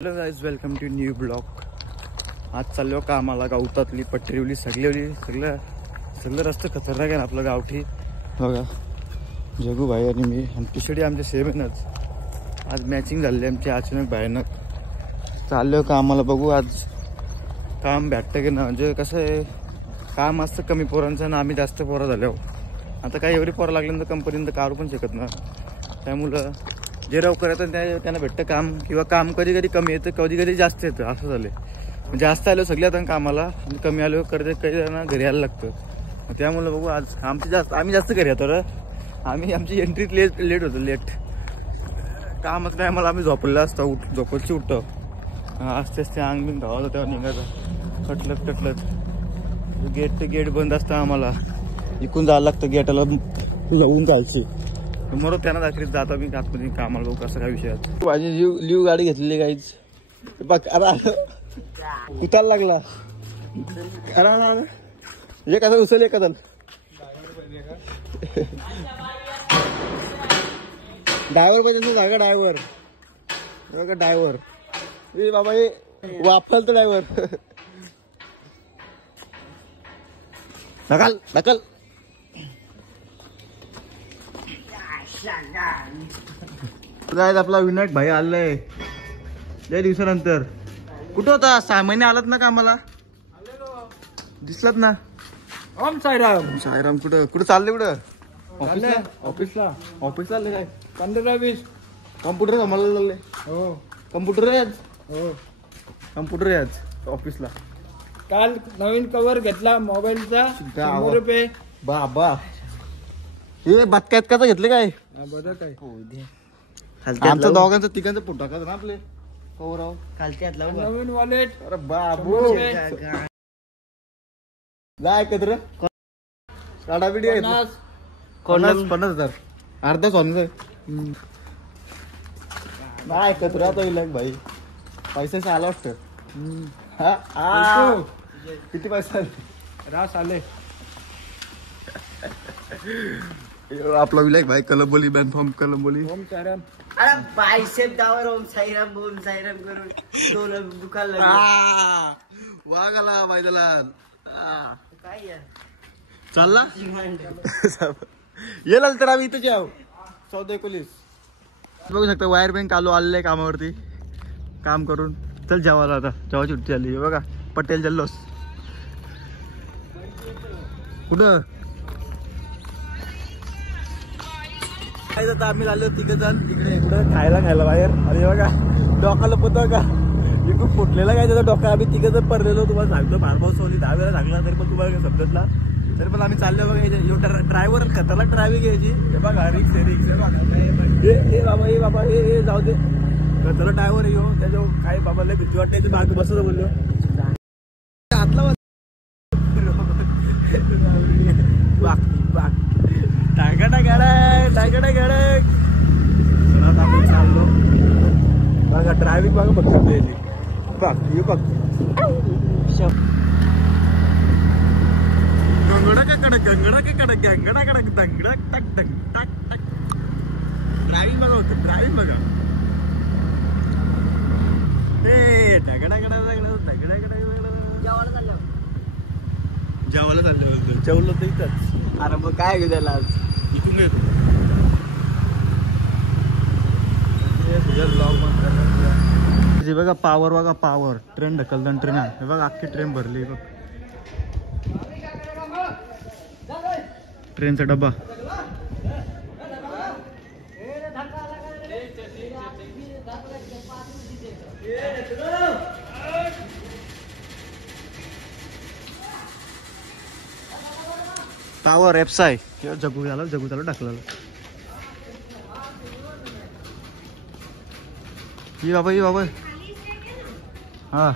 Hello guys, welcome to new blog. आज चाललो कामाला. गावतातली पटरीवली सगळे रस्ते खतरनाक आहे ना आपलं गावठी. बघा जगू भाई आणि मी आणि पिशडी आमच्या सेमच. आज मॅचिंग झाली आमची अचानक भयानक. चाललो कामाला, बघू आज काम भेटतं की ना. म्हणजे कसं आहे, काम असतं कमी पोरांचं ना आम्ही जास्त पोरं झालो. आता काही एवढी पोरं लागल्यानंतर कंपनीनंतर काढू पण शकत ना. त्यामुळं जे लवकर येतं त्यांना भेटतं काम, किंवा काम कधी कधी कमी येतं, कधी कधी जास्त येतं. असं झालं. जास्त आलो सगळे आता कामाला आणि कमी आलो कधी त्यांना घरी यायला लागतं. त्यामुळं बघू आज आम्ही जास्त घरी येतो रे. आमची एंट्रीत लेट होतो. कामच काय, मला आम्ही झोपलेलं असतं. झोपची उठतो असते अंग बिंग धावायचं, तेव्हा निघायचं खटलत. गेट बंद असतं. आम्हाला इकून जायला लागतं गेटाला, जाऊन जायची. मग त्यांना दाखवीत जाता मी आतमध्ये कामाला. बघू कसं काय विषयात. माझी लिव गाडी घेतलेली काहीच बघ. अरे उतारला लागला. अरे एक उचल एक ड्रायव्हर पाहिजे जागा. ड्रायव्हर ए बाबा, हे वापरल तर ड्रायव्हर. ढकल आपला विनायक भाई आलाय लय दिवसानंतर. कुठं होता? 6 महिने आलात ना कामाला, दिसलात ना. ओम साईराम. कुठं चालले? ऑफिसला चालले काय? 15-20 कम्प्युटर आम्हाला चालले. हो. कम्प्युटर आहे आज. हो, कम्प्युटर आहे आज ऑफिसला. काल नवीन कव्हर घेतला मोबाईलचा, 100 रुपये. बाबा हे बदकायत का घेतले काय? बदक आहे. आमच्या दोघांचं तिघांचं फोटो टाकायचं ना आपले कवर खालच्या नवीन वॉलेट. अरे बाबू जाय एकत्र काढा व्हिडिओ 50,000 अर्धा सोनं नाही एकत्र. आता विलायक भाई पैशाचं आला वाटतं. किती पैसा रास आले. आपला विलायक भाई कलंबोली मॅन फ्रॉम कलंबोली. ओम साईराम. अरे बायसेप दावर ओम साईराम करून डोलं दुखायला लागलं. वागाला मैदाला काय यार चालला येईल तर आम्ही इथं जाऊ. 14-19 बघू शकता. वायर बँक आलेलं कामावरती काम करून. चल जेवायला. आता जेवायची सुट्टी आली. बघा पटेल जल्लोस. कुठं आता आम्ही आलो तिघ जण तिकडे इकडं खायला बाहेर. अरे बघा डोकाला पतं का इकडून फुटलेला काय त्याचा डोका. आम्ही तिघ जण पडलेलो. तुम्हाला सांगतो फार्म सोनी 10 वेळा लागला तरी पण तुम्हाला समजतला. तरी पण आम्ही चाललो. बघा ड्रायव्हर खतरनाक ड्रायव्हिंग घ्यायची. हे बघा रिक्स हे बाबा हे जाऊ दे. खतरनाक ड्रायव्हर येऊ त्याच्या काय बाबा लय भीती वाटते. मागे बसत बोललो हातला चाललो. बघा ड्रायव्हिंग बघा फक्त बघ गंगडा कडक दंगडा टक टक टक टक. ड्रायव्हिंग बघा होतं. ड्रायव्हिंग बघा ते जेवायला चाललं. जेवलं तर इथंच. अरे मग काय घेऊ त्याला आज. इथून येतो. बघा पावर. बघा पावर ट्रेन ढकलताना ट्रेन आहे. बघा अख्खी ट्रेन भरली. बघ ट्रेनचा डब्बा. पावर एफसाय जगू त्याला टाकलं. ही बाबा हा